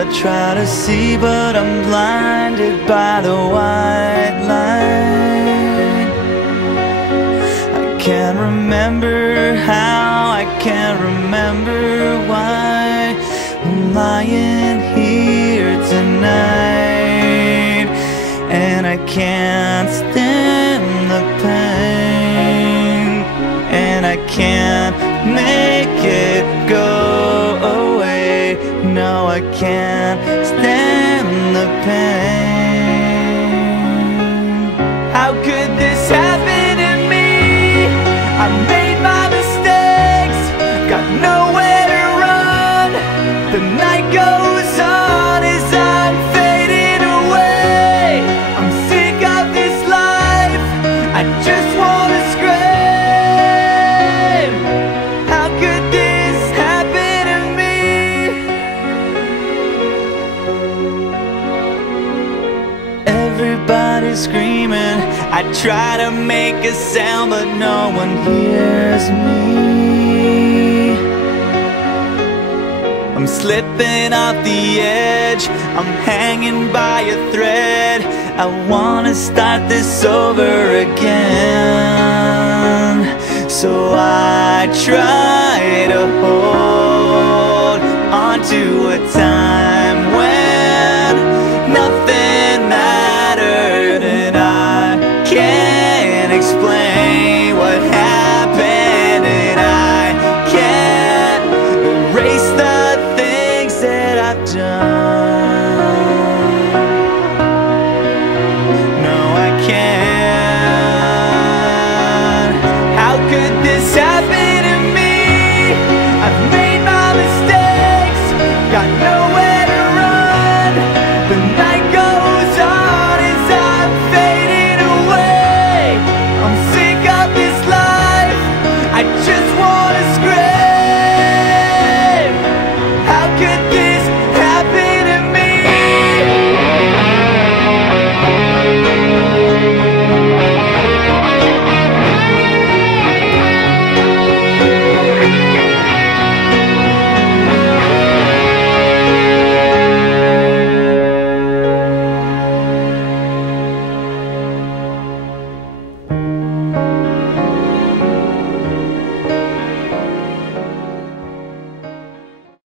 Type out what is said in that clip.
I try to see, but I'm blinded by the white light. I can't remember how, I can't remember why I'm lying here tonight, and I can't stand the pain, and I can't make it go away. No, I can't stand the pain. How could this happen to me? I made my mistakes, got nowhere to run. The night goes on as I'm fading away. I'm sick of this life, I just wanna scream. How could this happen to me? Everybody's screaming, I try to make a sound, but no one hears me. I'm slipping off the edge, I'm hanging by a thread. I wanna start this over again, so I try to hold on to a time when nothing mattered, and I can't explain